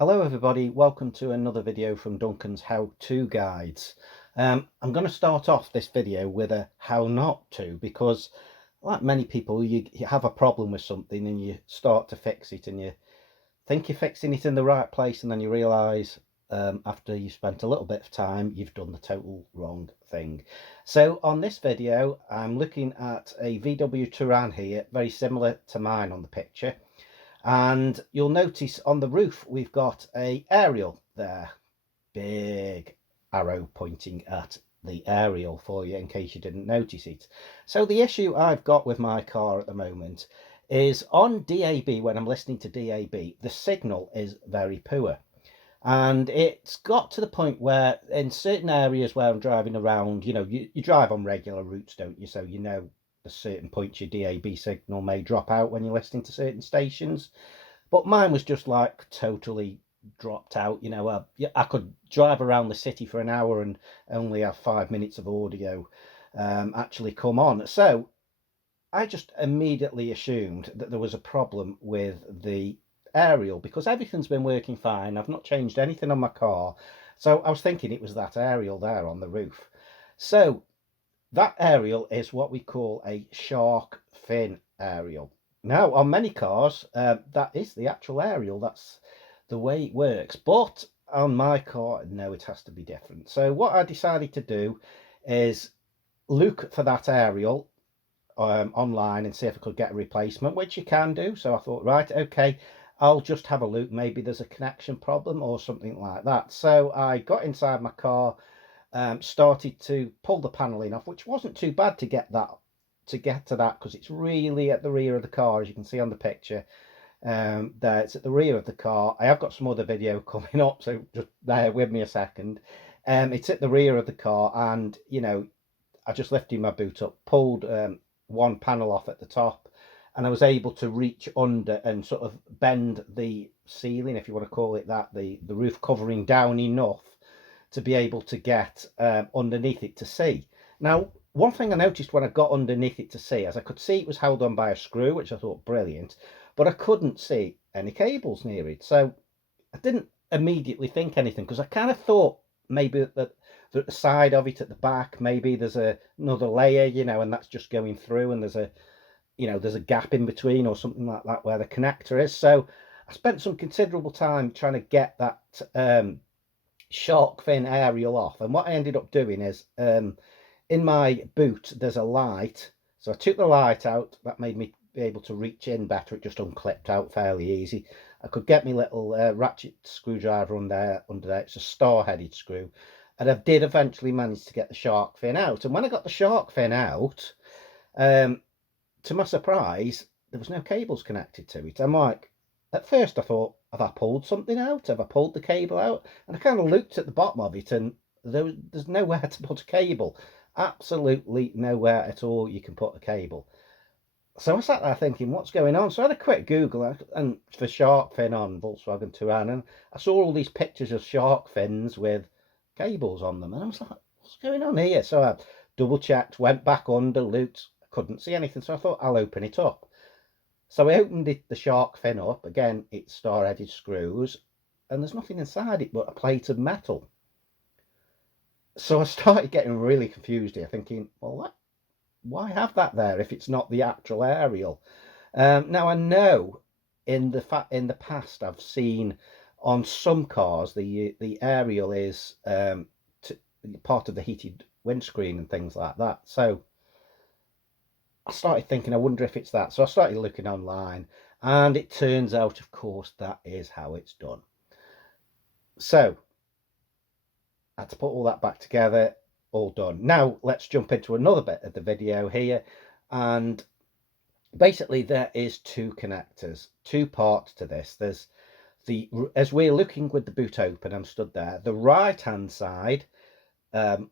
Hello everybody, welcome to another video from Duncan's how-to guides. I'm going to start off this video with a how not to, because like many people you have a problem with something and you start to fix it and you think you're fixing it in the right place, and then you realise after you've spent a little bit of time you've done the total wrong thing. So on this video I'm looking at a VW Touran here, very similar to mine on the picture. And you'll notice on the roof we've got a aerial there, big arrow pointing at the aerial for you in case you didn't notice it. So the issue I've got with my car at the moment is on DAB. When I'm listening to DAB, the signal is very poor, and it's got to the point where in certain areas where I'm driving around, you drive on regular routes, don't you? So you know at certain points your DAB signal may drop out when you're listening to certain stations, but mine was just like totally dropped out. I could drive around the city for an hour and only have 5 minutes of audio actually come on. So I just immediately assumed that there was a problem with the aerial because everything's been working fine. I've not changed anything on my car. So I was thinking it was that aerial there on the roof. So that aerial is what we call a shark fin aerial. Now, on many cars, that is the actual aerial. That's the way it works. But on my car, no, it has to be different. So what I decided to do is look for that aerial online and see if I could get a replacement, which you can do. So I thought, right, okay, I'll just have a look. Maybe there's a connection problem or something like that. So I got inside my car, started to pull the paneling off, which wasn't too bad to get to that because it's really at the rear of the car, as you can see on the picture. There, it's at the rear of the car. I have got some other video coming up, so just bear with me a second. It's at the rear of the car, and I just lifted my boot up, pulled one panel off at the top, and I was able to reach under and sort of bend the ceiling, if you want to call it that, the roof covering down enough to be able to get underneath it to see. Now, one thing I noticed when I got underneath it to see, as I could see it was held on by a screw, which I thought brilliant, but I couldn't see any cables near it. So I didn't immediately think anything, because I kind of thought maybe that the side of it at the back, maybe there's another layer, and that's just going through, and there's a gap in between or something like that where the connector is. So I spent some considerable time trying to get that shark fin aerial off, and what I ended up doing is in my boot there's a light, so I took the light out. That made me be able to reach in better. It just unclipped out fairly easy. I could get my little ratchet screwdriver under there. It's a star-headed screw, and I did eventually manage to get the shark fin out. And when I got the shark fin out, to my surprise, there was no cables connected to it. I'm like, at first I thought, have I pulled something out? Have I pulled the cable out? And I kind of looked at the bottom of it, and there's nowhere to put a cable. Absolutely nowhere at all you can put a cable. So I sat there thinking, what's going on? So I had a quick Google and for shark fin on Volkswagen Touran, and I saw all these pictures of shark fins with cables on them, and I was like, what's going on here? So I double checked, went back under, looked, couldn't see anything. So I thought, I'll open it up. So I opened the shark fin up. Again, it's star-headed screws, and there's nothing inside it but a plate of metal. So I started getting really confused here, thinking, well, why have that there if it's not the actual aerial? Now I know in the past I've seen on some cars the aerial is part of the heated windscreen and things like that. So I started thinking, I wonder if it's that. So I started looking online, and it turns out, of course, that is how it's done. So I had to put all that back together, all done. Now let's jump into another bit of the video here. And basically there is two connectors, two parts to this. There's as we're looking with the boot open, I'm stood there, the right hand side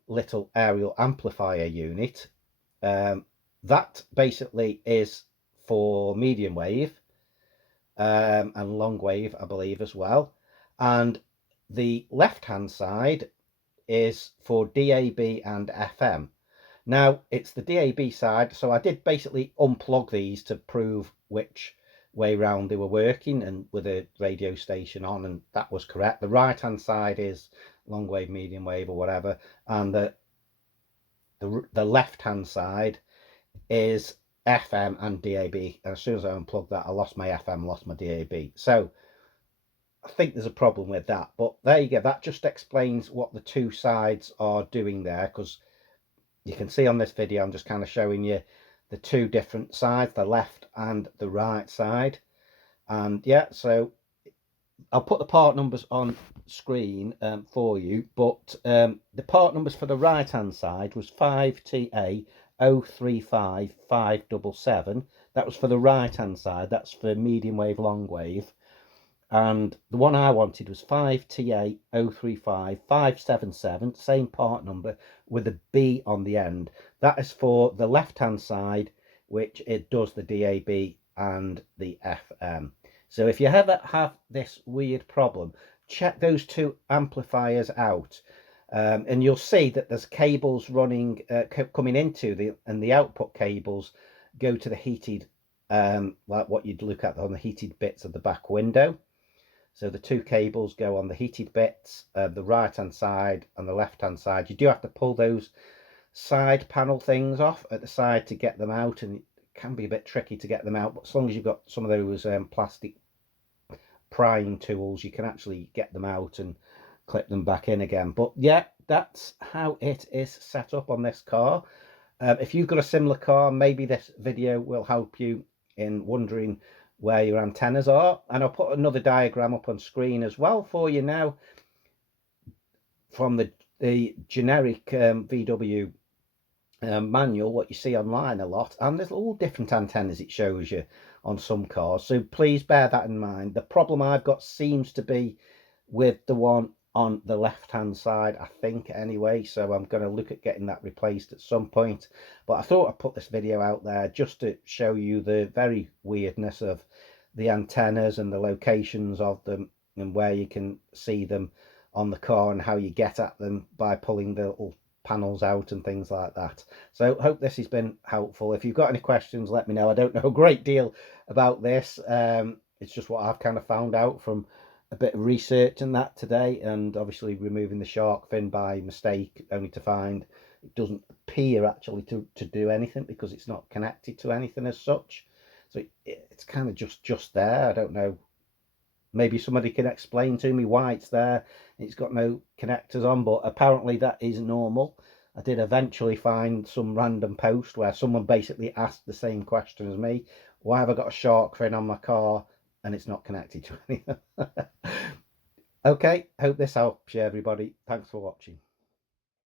little aerial amplifier unit, that basically is for medium wave and long wave, I believe, as well. And the left hand side is for DAB and FM. Now it's the DAB side, so I did basically unplug these to prove which way round they were working, and with a radio station on, and that was correct. The right hand side is long wave, medium wave, or whatever, and the left hand side is FM and DAB. And as soon as I unplugged that, I lost my FM, lost my DAB. So I think there's a problem with that, but there you go. That just explains what the two sides are doing there, because you can see on this video I'm just kind of showing you the two different sides, the left and the right side. And yeah, so I'll put the part numbers on screen for you, but the part numbers for the right hand side was 5TA 035 577. That was for the right hand side. That's for medium wave, long wave. And the one I wanted was 5TA 035 577, same part number with a B on the end. That is for the left hand side, which it does the DAB and the FM. So if you ever have this weird problem, check those two amplifiers out, and you'll see that there's cables running coming into the output cables go to the heated, like what you'd look at on the heated bits of the back window. So the two cables go on the heated bits, the right hand side and the left hand side. You do have to pull those side panel things off at the side to get them out, and it can be a bit tricky to get them out, but as long as you've got some of those plastic prying tools, you can actually get them out and clip them back in again. But yeah, that's how it is set up on this car. If you've got a similar car, maybe this video will help you in wondering where your antennas are, and I'll put another diagram up on screen as well for you now from the generic VW manual, what you see online a lot, and there's all different antennas it shows you on some cars, so please bear that in mind. The problem I've got seems to be with the one on the left hand side, I think, anyway, so I'm going to look at getting that replaced at some point. But I thought I'd put this video out there just to show you the very weirdness of the antennas and the locations of them, and where you can see them on the car and how you get at them by pulling the little panels out and things like that. So hope this has been helpful. If you've got any questions, let me know. I don't know a great deal about this. It's just what I've kind of found out from a bit of research and that today, and obviously removing the shark fin by mistake, only to find it doesn't appear actually to do anything, because it's not connected to anything as such. So it's kind of just there. I don't know, maybe somebody can explain to me why it's there. It's got no connectors on, but apparently that is normal. I did eventually find some random post where someone basically asked the same question as me: why have I got a shark fin on my car and it's not connected to anything? Okay, hope this helps you, everybody. Thanks for watching.